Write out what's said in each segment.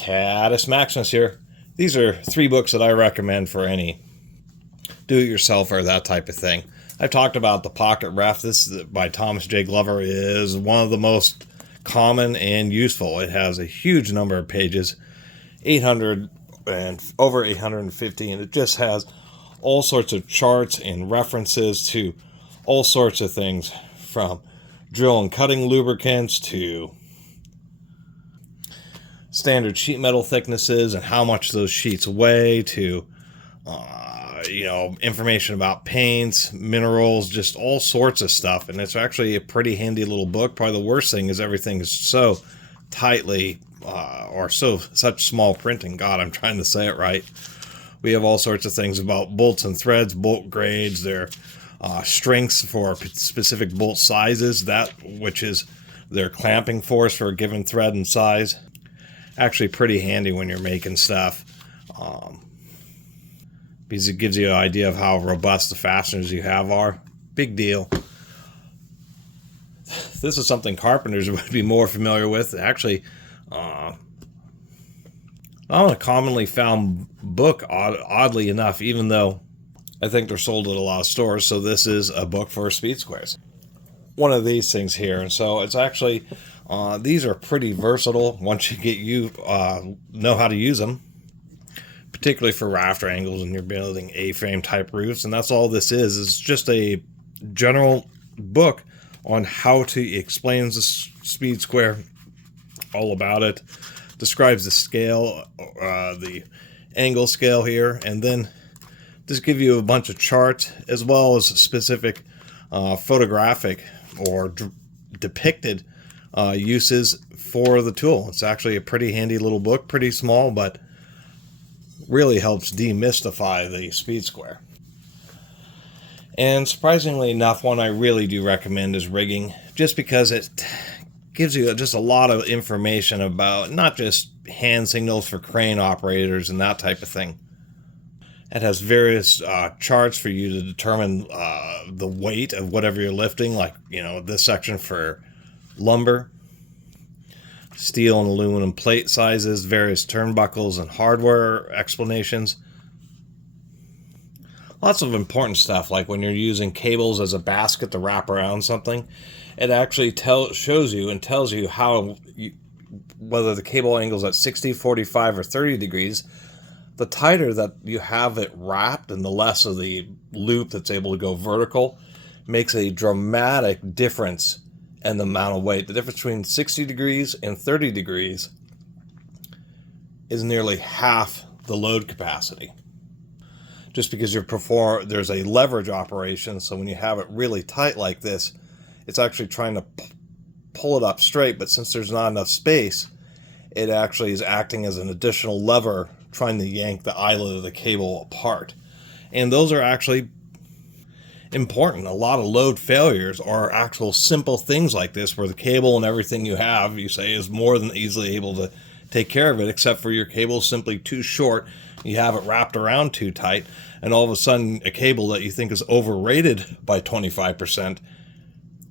Catus Maximus here. These are 3 books that I recommend for any do-it-yourself or that type of thing. I've talked about the Pocket Ref. This is by Thomas J. Glover. Is one of the most common and useful. It has a huge number of pages, 800 and over 850, and it just has all sorts of charts and references to all sorts of things, from drill and cutting lubricants to standard sheet metal thicknesses and how much those sheets weigh, to information about paints, minerals, just all sorts of stuff. And it's actually a pretty handy little book. Probably the worst thing is everything is so tightly such small printing. God, I'm trying to say it right. We have all sorts of things about bolts and threads, bolt grades, their strengths for specific bolt sizes, that which is their clamping force for a given thread and size. Actually pretty handy when you're making stuff, because it gives you an idea of how robust the fasteners you have are. Big deal. This is something carpenters would be more familiar with. Actually, not a commonly found book, oddly enough, even though I think they're sold at a lot of stores. So this is a book for speed squares. One of these things here. And so it's actually, these are pretty versatile once you know how to use them, particularly for rafter angles and you're building A-frame type roofs. And that's all this is. It's just a general book on how to explain the speed square, all about it, describes the scale, the angle scale here, and then just give you a bunch of charts as well as specific photographic or depicted uses for the tool. It's actually a pretty handy little book, pretty small, but really helps demystify the speed square. And surprisingly enough, one I really do recommend is Rigging, just because it gives you just a lot of information about not just hand signals for crane operators and that type of thing. It has various charts for you to determine the weight of whatever you're lifting, like, this section for lumber, steel and aluminum plate sizes, various turnbuckles and hardware explanations. Lots of important stuff, like when you're using cables as a basket to wrap around something. It actually shows you and tells you whether the cable angle's at 60, 45, or 30 degrees. The tighter that you have it wrapped and the less of the loop that's able to go vertical makes a dramatic difference in the amount of weight. The difference between 60 degrees and 30 degrees is nearly half the load capacity. Just because there's a leverage operation, so when you have it really tight like this, it's actually trying to pull it up straight, but since there's not enough space, it actually is acting as an additional lever trying to yank the eyelet of the cable apart. And those are actually important. A lot of load failures are actual simple things like this, where the cable and everything you have, you say, is more than easily able to take care of it, except for your cable is simply too short, you have it wrapped around too tight, and all of a sudden a cable that you think is overrated by 25%,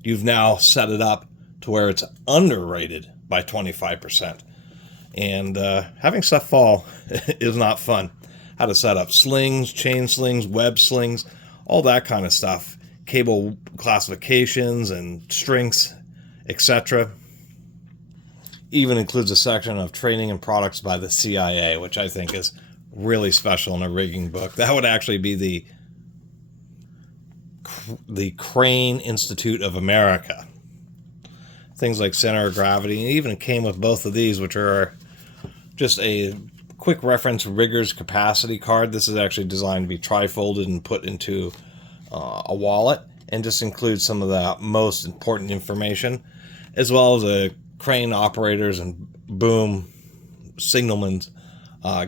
you've now set it up to where it's underrated by 25%. And having stuff fall is not fun. How to set up slings, chain slings, web slings, all that kind of stuff. Cable classifications and strengths, etc. Even includes a section of training and products by the CIA, which I think is really special in a rigging book. That would actually be the Crane Institute of America. Things like center of gravity, and even came with both of these, which are just a quick reference rigger's capacity card. This is actually designed to be tri-folded and put into a wallet, and just includes some of the most important information, as well as a crane operators and boom signalman's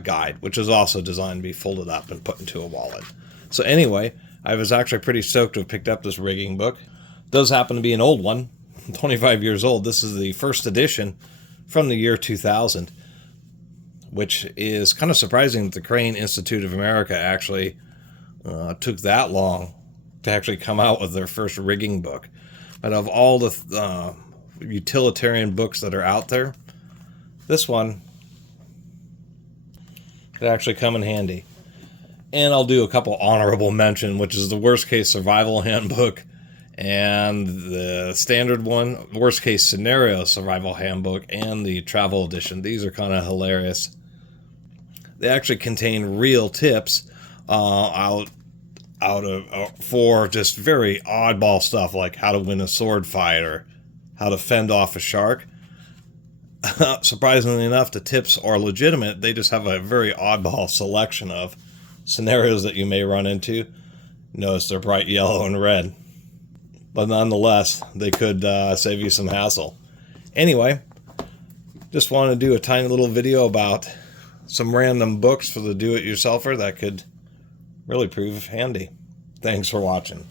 guide, which is also designed to be folded up and put into a wallet. So anyway, I was actually pretty stoked to have picked up this rigging book. It does happen to be an old one, 25 years old. This is the first edition from the year 2000, which is kind of surprising that the Crane Institute of America actually took that long to actually come out with their first rigging book. But of all the utilitarian books that are out there, this one that actually come in handy. And I'll do a couple honorable mention, which is the worst case survival handbook and the standard one, worst case scenario survival handbook, and the travel edition. These are kind of hilarious. They actually contain real tips for just very oddball stuff, like how to win a sword fight or how to fend off a shark. Surprisingly enough, the tips are legitimate. They just have a very oddball selection of scenarios that you may run into. Notice they're bright yellow and red, but nonetheless, they could save you some hassle. Anyway, just wanted to do a tiny little video about some random books for the do-it-yourselfer that could really prove handy. Thanks for watching.